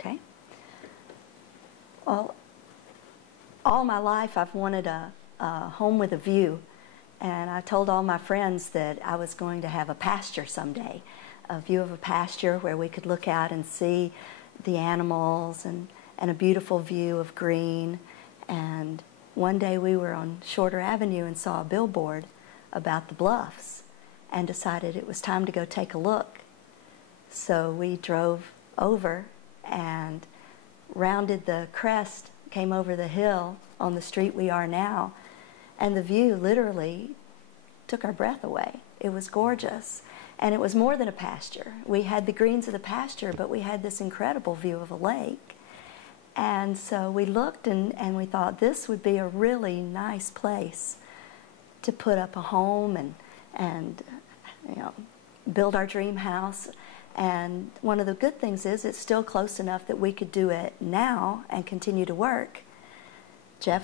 Okay. Well, all my life I've wanted a home with a view, and I told all my friends that I was going to have a pasture someday, a view of a pasture where we could look out and see the animals and a beautiful view of green. And one day we were on Shorter Avenue and saw a billboard about the Bluffs and decided it was time to go take a look. So we drove over and rounded the crest, came over the hill on the street we are now, and the view literally took our breath away. It was gorgeous, and it was more than a pasture. We had the greens of the pasture, but we had this incredible view of a lake. And so we looked and we thought this would be a really nice place to put up a home and you know, build our dream house. And one of the good things is it's still close enough that we could do it now and continue to work. Jeff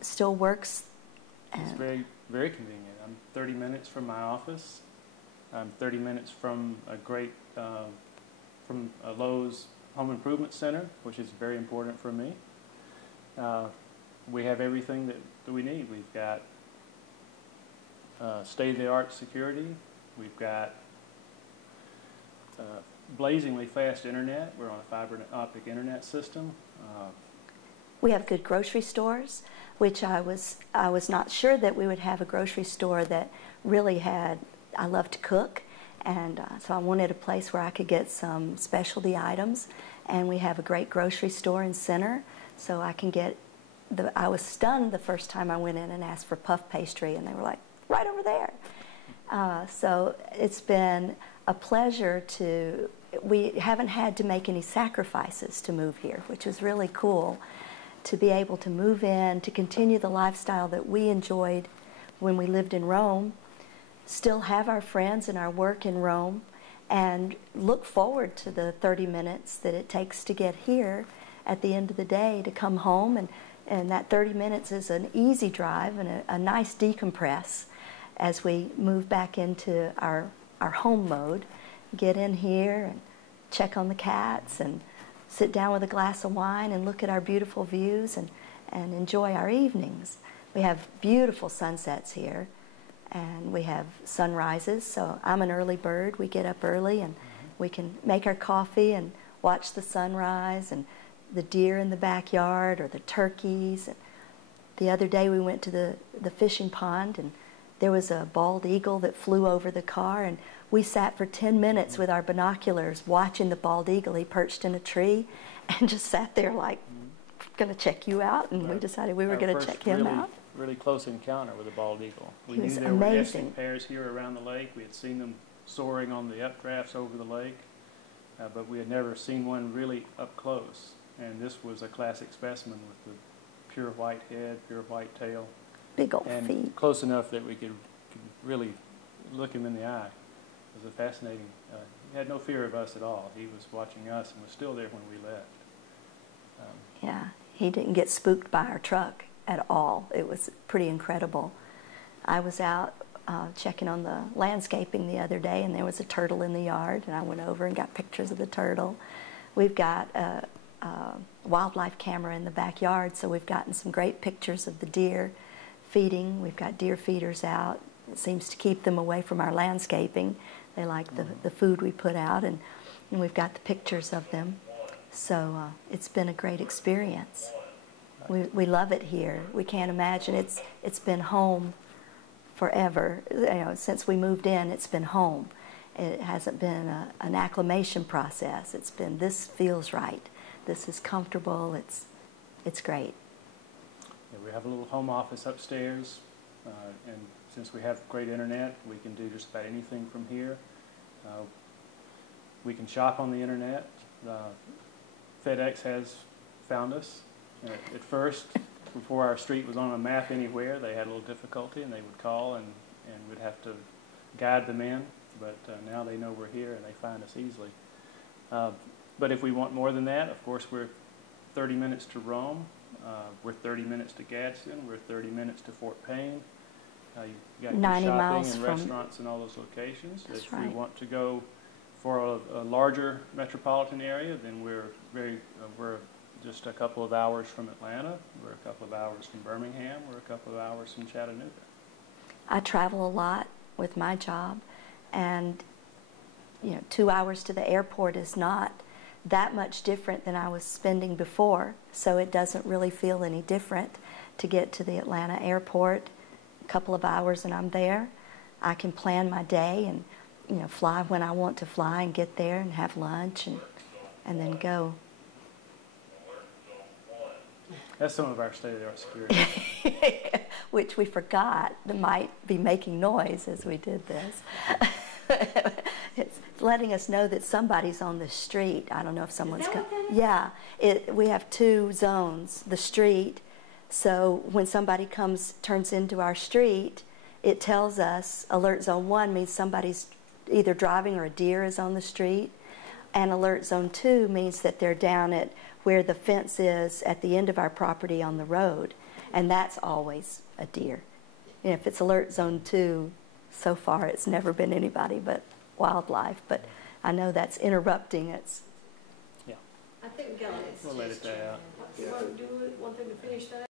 still works. It's very, very convenient. I'm 30 minutes from my office. I'm 30 minutes from a Lowe's home improvement center, which is very important for me. We have everything that we need. We've got state-of-the-art security. We've got blazingly fast internet. We're on a fiber optic internet system. We have good grocery stores, which I was not sure that we would have a grocery store that really had. I love to cook, and so I wanted a place where I could get some specialty items. And we have a great grocery store in Center, so I can get. I was stunned the first time I went in and asked for puff pastry, and they were like, right over there. So it's been a pleasure to. We haven't had to make any sacrifices to move here, which is really cool. To be able to move in, to continue the lifestyle that we enjoyed when we lived in Rome, still have our friends and our work in Rome, and look forward to the 30 minutes that it takes to get here at the end of the day to come home. And that 30 minutes is an easy drive and a nice decompress as we move back into our home mode, get in here and check on the cats and sit down with a glass of wine and look at our beautiful views and enjoy our evenings. We have beautiful sunsets here, and we have sunrises, so I'm an early bird. We get up early and we can make our coffee and watch the sunrise and the deer in the backyard or the turkeys. And the other day we went to the fishing pond, and there was a bald eagle that flew over the car, and we sat for 10 minutes with our binoculars watching the bald eagle. He perched in a tree and just sat there like, going to check you out, and we decided we were going to check him out. Really close encounter with a bald eagle. We He knew was there amazing. were nesting pairs here around the lake. We had seen them soaring on the updrafts over the lake, but we had never seen one really up close. And this was a classic specimen with the pure white head, pure white tail. Big old and feet. Close enough that we could really look him in the eye. It was a fascinating, he had no fear of us at all. He was watching us and was still there when we left. Yeah, he didn't get spooked by our truck at all. It was pretty incredible. I was out checking on the landscaping the other day, and there was a turtle in the yard, and I went over and got pictures of the turtle. We've got a wildlife camera in the backyard, so we've gotten some great pictures of the deer feeding. We've got deer feeders out. It seems to keep them away from our landscaping. They like the food we put out, and we've got the pictures of them. So it's been a great experience. We love it here. We can't imagine. It's been home forever. You know, since we moved in, it's been home. It hasn't been an acclimation process. It's been, this feels right. This is comfortable. It's great. Yeah, we have a little home office upstairs, and since we have great internet, we can do just about anything from here. We can shop on the internet. FedEx has found us. At first, before our street was on a map anywhere, they had a little difficulty, and they would call, and we'd have to guide them in. But now they know we're here, and they find us easily. But if we want more than that, of course, we're 30 minutes to Rome. We're 30 minutes to Gadsden. We're 30 minutes to Fort Payne. You got 90 shopping miles and from restaurants in all those locations. That's If right. we want to go For a larger metropolitan area, then we're just a couple of hours from Atlanta. We're a couple of hours from Birmingham. We're a couple of hours from Chattanooga. I travel a lot with my job, and 2 hours to the airport is not that much different than I was spending before, so it doesn't really feel any different to get to the Atlanta airport. A couple of hours and I'm there. I can plan my day and fly when I want to fly and get there and have lunch and then go. That's some of our state-of-the-art security. Which we forgot that might be making noise as we did this. It's letting us know that somebody's on the street. I don't know if someone's coming. Yeah, we have 2 zones. The street, so when somebody turns into our street, it tells us alert zone 1 means somebody's either driving or a deer is on the street, and alert zone 2 means that they're down at where the fence is at the end of our property on the road, and that's always a deer. If it's alert zone 2, so far it's never been anybody but wildlife, but I know that's interrupting. Yeah. I think we got We'll let it die out. You want to do it, want them to finish that?